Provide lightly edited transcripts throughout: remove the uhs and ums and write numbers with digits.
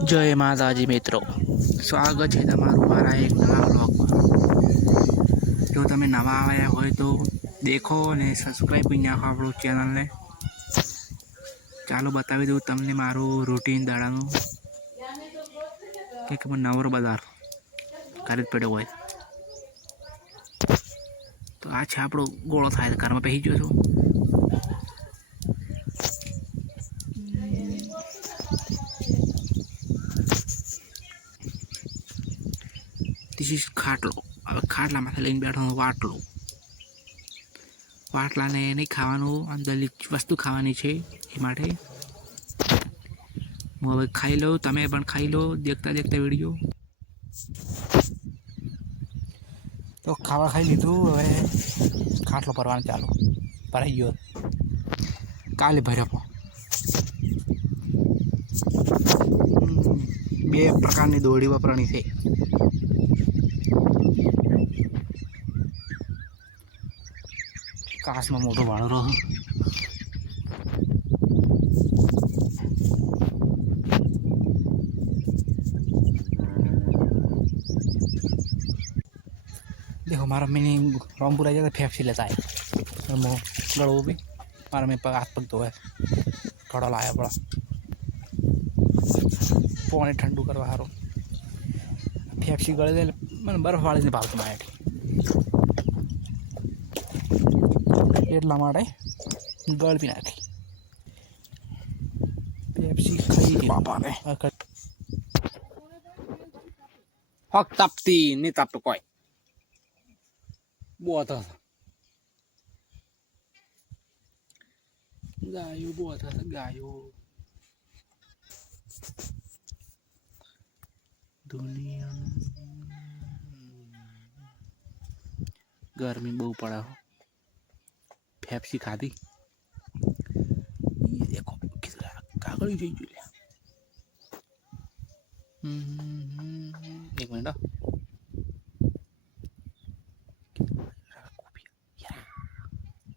जय माताजी मित्रों, स्वागत है તમારું મારા એક નવા બ્લોગમાં। જો તમે નવા આવ્યા હોય તો દેખો અને સબસ્ક્રાઈબ કરી નાખો આપણું ચેનલને। ચાલો બતાવી દઉં તમને મારું રૂટીન દાડાનું કે નવરો બજાર ઘરે જ પડ્યો હોય તો આ છે આપણો ગોળો થાય ઘરમાં બેસી ગયો છું। ધીસ ઇઝ ખાટલો। હવે ખાટલામાંથી લઈને બેઠો વાટલો। વાટલાને નહીં ખાવાનું, અંદરની વસ્તુ ખાવાની છે, એ માટે હું હવે ખાઈ લઉં, તમે પણ ખાઈ લો દેખતા દેખતા વિડીયો। તો ખાવા ખાઈ લીધું, હવે ખાટલો ભરવાનું ચાલુ। ભરાઈ ગયો, કાલે ભર્યો। બે પ્રકારની દોરડી વાપરવાની છે। કાચમાં મોટો વાળો રહ્યો। देखो मारा मैंने रामपुर आ जाता फेफसी लेता है गड़ो भी मारा मेरे हाथ पक धोए थोड़ा लाया बड़ा पानी ठंडू करवा हारो फेफसी गड़े दे मैंने बर्फ वाले ने भाव माया એટલા માટે ગળ પી નાખી પેપ્સી ખાઈ બાપાને હક તાપતી નહીં તાપતો કોઈ બહુ હતા ગાયો બહુ હતા ગાયો દુનિયા ગરમી બહુ પડે पेप्सी खाती ये देखो कितना कागड़ी जोई जुलिया एक मिनट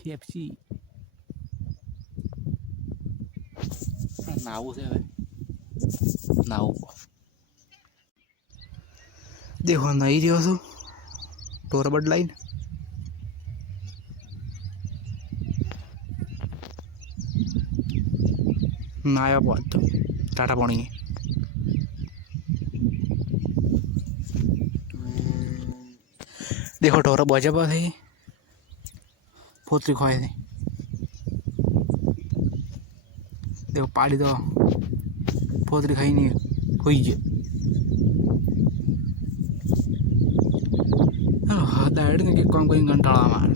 पेप्सी नाव से नाव देखो नहीं रियो छो टोर बदलाइन नाया बहुत तो टाटा पानी है देखो टोरा बजा पास है पोतरी खोए थे देखो पाड़ी तो पोतरी खाई नहीं हुई है दाड़ ने के काम कोई घंटाड़ा मार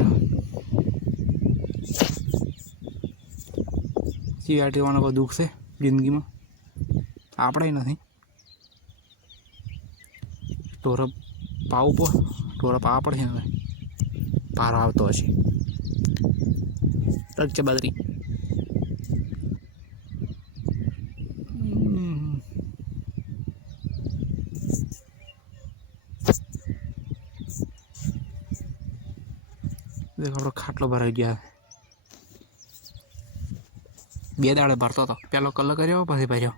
ચીવાટીવાનો કોઈ દુઃખ છે જિંદગીમાં આપણે નથી ઢોરા પાવું ઢોરા પાવા પડશે હવે પારો આવતો હશે રગચે બાદરી દેખો આપણો ખાટલો ભરાઈ ગયા બે દાડે ભરતો હતો પેલો કલર કર્યો પછી ભર્યો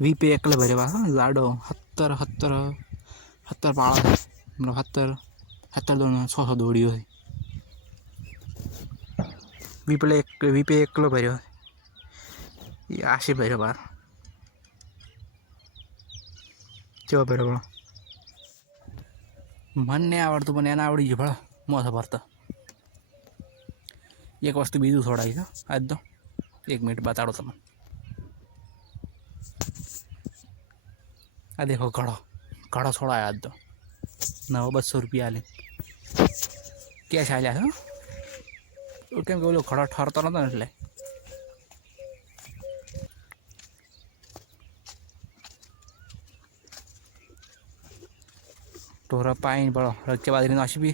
વીપે એકલે ભર્યો હા જાડો 70 પાળા 70 દોડ 600 દોડ્યો વીપે એકલો ભર્યો એ આશી ભર્યો બાર કેવો ભર્યો મન નહીં આવડતું પણ એને આવડી ગયું ભળા મોસો ભરતો एक वस्तु बीजू छोड़ाई था आज तो 1 मिनट बताड़ो तम आ देखो घड़ो घड़ो छोड़ाया आज तो 200 रुपया ले क्या चाल्या था तो केम के घड़ो ठरतो नतो એટલે टोरा पाइन बड़ो रक्के बाजरी नाशी भी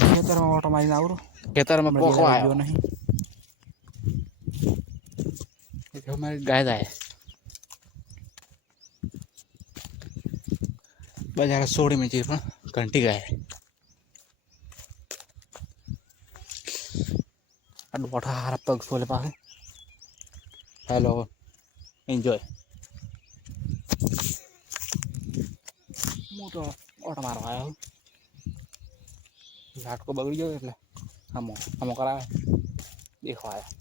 ખેતરમાં ઓટો મારીને આવરું ખેતરમાં પોખો આવ્યો નહીં અમારે ગાય જાય બજાર સોળી મેં પણ ઘંટી ગાય આ ડોઠા હારા પગ સોલે પાસે હેલો એન્જોય મોટો ઓટો મારવા આવ્યો ઝાટકો બગડી ગયો એટલે હમો હમો કરાવે દેખો આવ્યા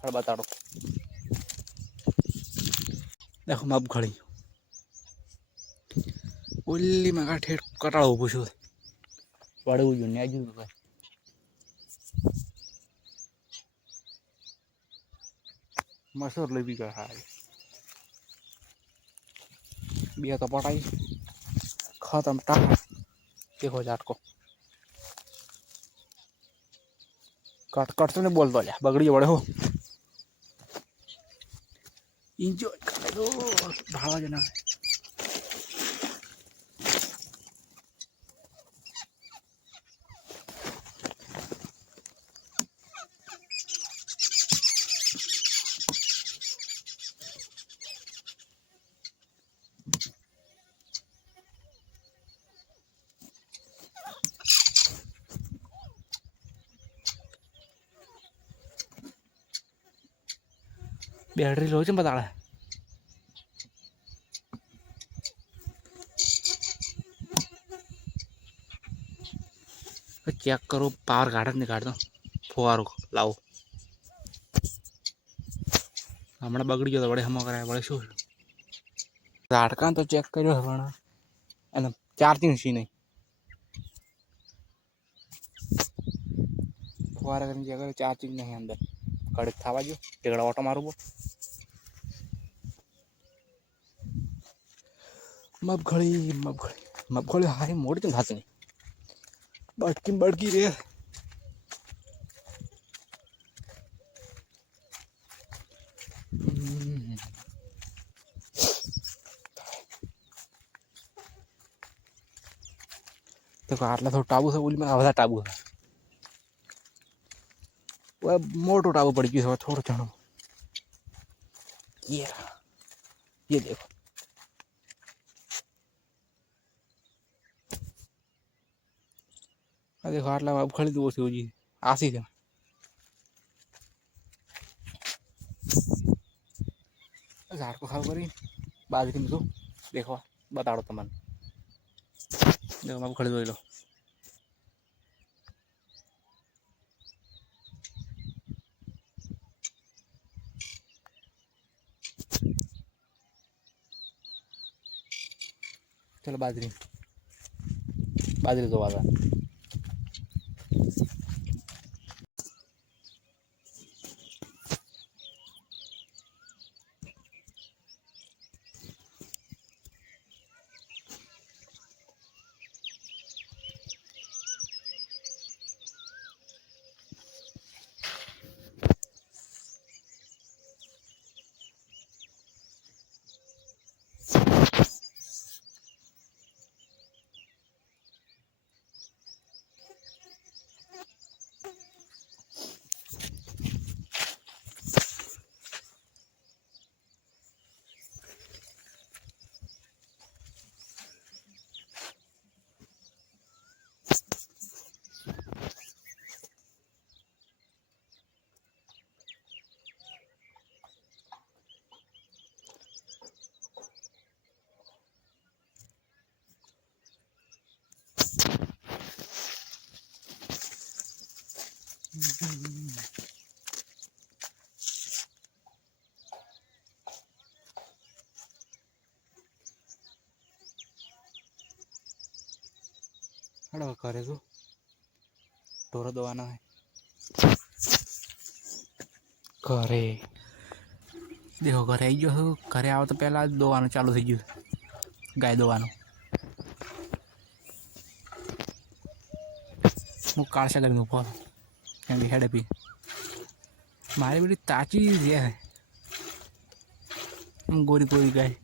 હવે બતાડો દેખો મબ ઘડી ઓલી માં કાઠે કટાળો ઊભું છું વળવું જોઈએ ને આજુ ભાઈ મસૂર લઈ બી ગયા હારી બે તો પટાઈ खत्म टाटा देखो जाटको कट कट तो नहीं बोल दो बगड़ी बड़े हो इंजॉय करो भावा जना बैटरी लो च बता चेक करो पावर काट निकाल दो फुवारो लाओ हमने बगड़ी गयो तो बड़े हम कराया बड़े शू झाटका तो चेक करो हमारा चार्जिंग सी नहीं फुवारा करने जगह चार्जिंग नहीं अंदर कड़क था जो टेगड़ा ऑटो मारू वो मबखड़ी हारी मोड़ी तो घास नहीं बड़की रे तो आटला थोड़ा टाबू से बोली मैं आधा टाबू है वह मोटो टाबू पड़ गई थोड़ा चढ़ो ये देखो देखो आटला अब खड़ी तो वो जी आसी थे झाड़ को खाओ करी बाजरी में तो देखो बता दो तमन देखो अब खड़ी लो चलो बाजरी तो वाला हड़ो करे तो ढोरा दवाना है करे देखो घरे आई गयो घरे आओ तो पहला दवानो चालू थी गयो गाय दवानो હું કાળસા કરીને ઉપર કેમ કે હેડે પી મારી બધી તાચી છે ગોરી ગોરી ગાય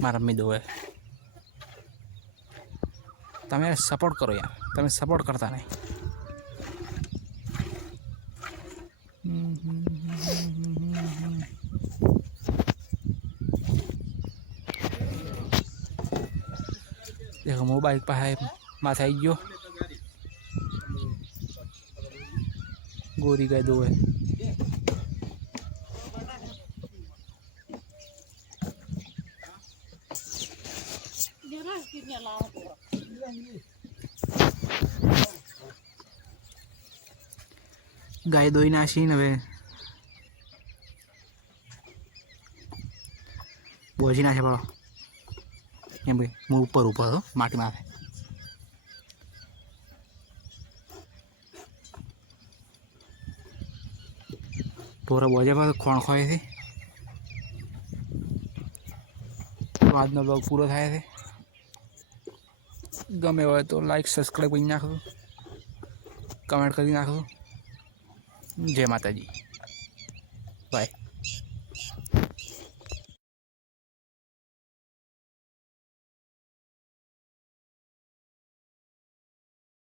મારા મમ્મી દોવે તમે સપોર્ટ કરો યાર તમે સપોર્ટ કરતા નહીં देखो मो बाइक पर है माथे आई गयो गोरी गाय दो है गाय दो ही नाशी ने बोझी नाशे पड़ो एम भाई मैं ऊपर ऊपर हो माटी माथे पूरा बोझे पर खोण खोए थी तो आज नो ब्लॉग पूरा थाय थे गमे हो तो लाइक सब्सक्राइब कर नाखो कमेंट कर नाखो जय माता जी बाय।